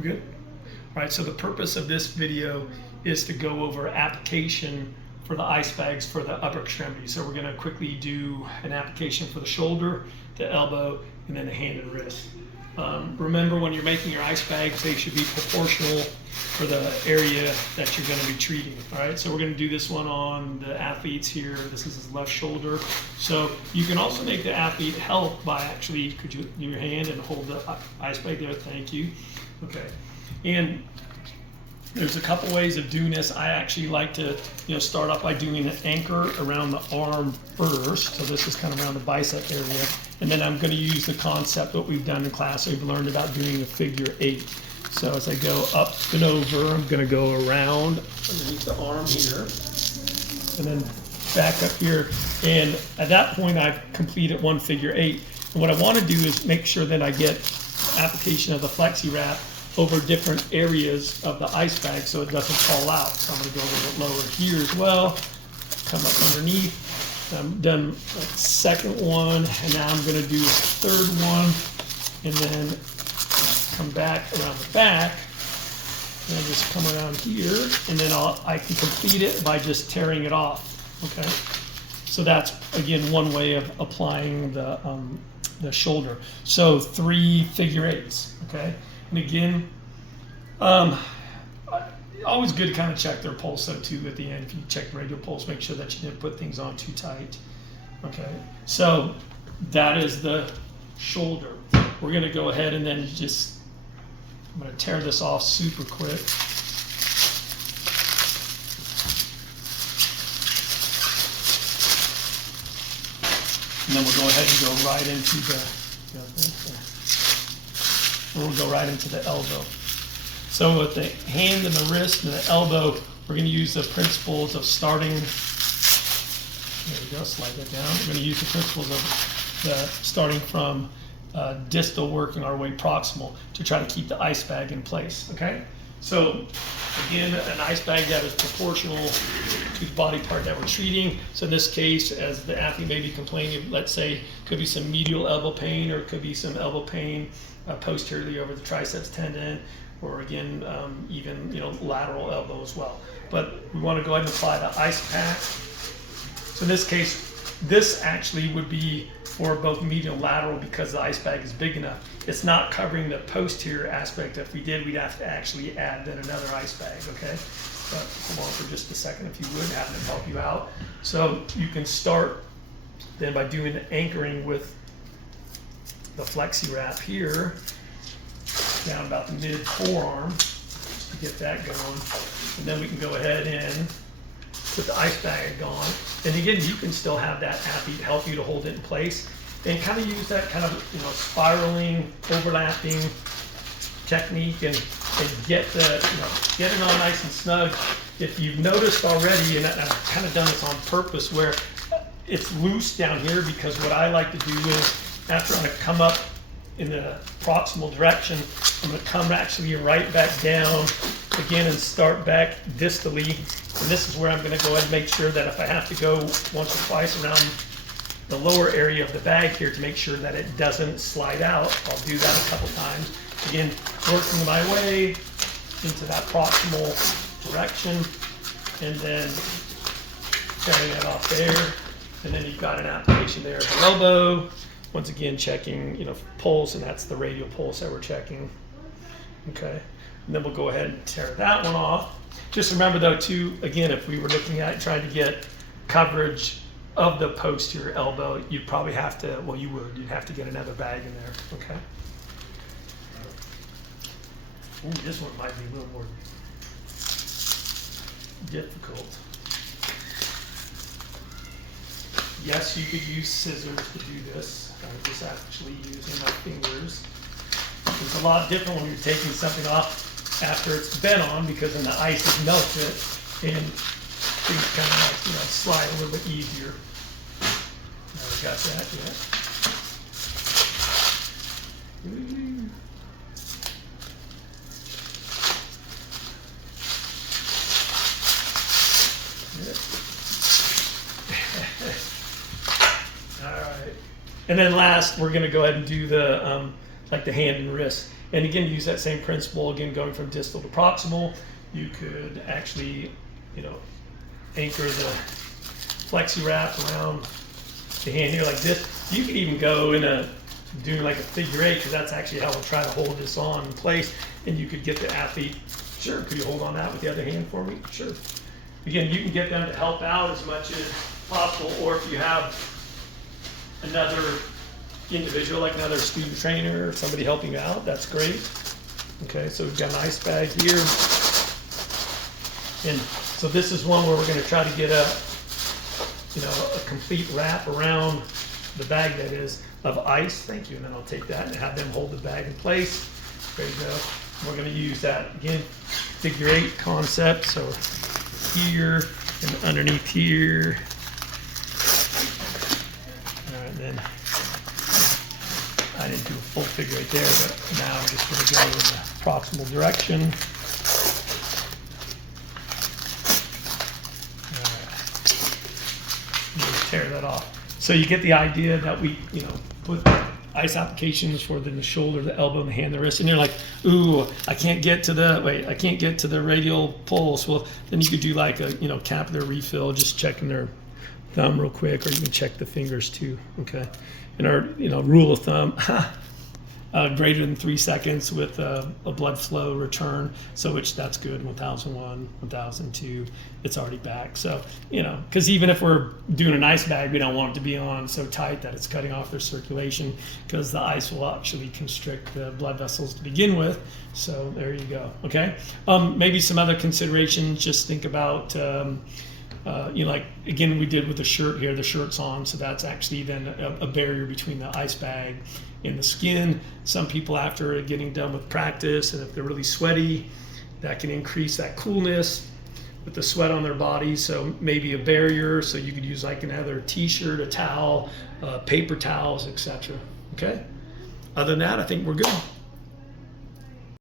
Good. All right, so the purpose of this video is to go over application for the ice bags for the upper extremity. So we're gonna quickly do an application for the shoulder, the elbow, and then the hand and wrist. Remember, when you're making your ice bags, they should be proportional for the area that you're gonna be treating. All right, so we're gonna do this one on the athletes here. This is his left shoulder. So you can also make the athlete help by actually, could you use your hand and hold the ice bag there? Thank you. Okay, and there's a couple ways of doing this. I actually like to, start off by doing an anchor around the arm first. So this is kind of around the bicep area. And then I'm going to use the concept what we've done in class. We've learned about doing a figure 8. So as I go up and over, I'm going to go around underneath the arm here. And then back up here. And at that point, I've completed one figure 8. And what I want to do is make sure that I get application of the flexi-wrap over different areas of the ice bag so it doesn't fall out. So I'm going to go a little bit lower here as well, come up underneath. I'm done the second one, and now I'm going to do a third one, and then come back around the back, and just come around here, and then I can complete it by just tearing it off. Okay, so that's again one way of applying the shoulder. So 3 figure 8s. Okay. And again, always good to kind of check their pulse though too at the end. If you check the radial pulse, make sure that you didn't put things on too tight. Okay, so that is the shoulder. We're gonna go ahead and then I'm gonna tear this off super quick. And then we'll go ahead and go right into we'll go right into the elbow. So with the hand and the wrist and the elbow, we're going to use the principles of starting. There we go, slide that down. We're going to use the principles of starting from distal, working our way proximal to try to keep the ice bag in place. Okay. So again, an ice bag that is proportional to the body part that we're treating. So in this case, as the athlete may be complaining, let's say could be some medial elbow pain, or it could be some elbow pain posteriorly over the triceps tendon, or again, even lateral elbow as well. But we want to go ahead and apply the ice pack. So in this case, this actually would be for both medial and lateral because the ice bag is big enough. It's not covering the posterior aspect. If we did, we'd have to actually add then another ice bag, okay? But hold on for just a second if you would, have it help you out. So you can start then by doing the anchoring with the flexi-wrap here, down about the mid forearm, just to get that going. And then we can go ahead and put the ice bag on. And again, you can still have that athlete help you to hold it in place and kind of use that kind of spiraling, overlapping technique and get get it on nice and snug. If you've noticed already, and I've kind of done this on purpose, where it's loose down here, because what I like to do is after I come up in the proximal direction, I'm going to come actually right back down again and start back distally. And this is where I'm going to go ahead and make sure that if I have to go once or twice around the lower area of the bag here to make sure that it doesn't slide out, I'll do that a couple times. Again, working my way into that proximal direction, and then tearing that off there. And then you've got an application there at the elbow. Once again, checking, pulse, and that's the radial pulse that we're checking. Okay, and then we'll go ahead and tear that one off. Just remember though too, again, if we were looking at trying to get coverage of the posterior elbow, you'd probably have to, you'd have to get another bag in there, okay? Ooh, this one might be a little more difficult. Yes, you could use scissors to do this. I'm just actually using my fingers. It's a lot different when you're taking something off after it's been on, because then the ice is melted and things kind of slide a little bit easier. Now we got that, yeah. Ooh. All right. And then last, we're going to go ahead and do the like the hand and wrist. And again, use that same principle, again, going from distal to proximal. You could actually, anchor the flexi-wrap around the hand here like this. You could even go doing like a figure 8, because that's actually how we'll try to hold this on in place. And you could get the athlete, sure, could you hold on that with the other hand for me? Sure. Again, you can get them to help out as much as possible, or if you have another individual, like another student trainer or somebody helping you out, that's great. Okay, so we've got an ice bag here. And so this is one where we're going to try to get a complete wrap around the bag, that is, of ice. Thank you. And then I'll take that and have them hold the bag in place. There you go. We're going to use that, again, figure 8 concept. So here and underneath here. All right, then I didn't do a full figure 8 there, but now I'm just going to go in the proximal direction. Tear that off. So you get the idea that we, put ice applications for the shoulder, the elbow, and the hand, the wrist, and you're like, ooh, I can't get to the radial pulse. Well, then you could do like a, capillary refill, just checking their thumb real quick, or you can check the fingers too. Okay, and our, rule of thumb. Greater than 3 seconds with a blood flow return, so that's good. 1001, 1002, it's already back. So, because even if we're doing an ice bag, we don't want it to be on so tight that it's cutting off their circulation, because the ice will actually constrict the blood vessels to begin with. So there you go. Okay, maybe some other considerations. Just think about like again we did with the shirt here, the shirt's on, so that's actually then a barrier between the ice bag and the skin. Some people, after getting done with practice, and if they're really sweaty, that can increase that coolness with the sweat on their body. So maybe a barrier, so you could use like another t-shirt, a towel, paper towels, etc. Okay, other than that, I think we're good.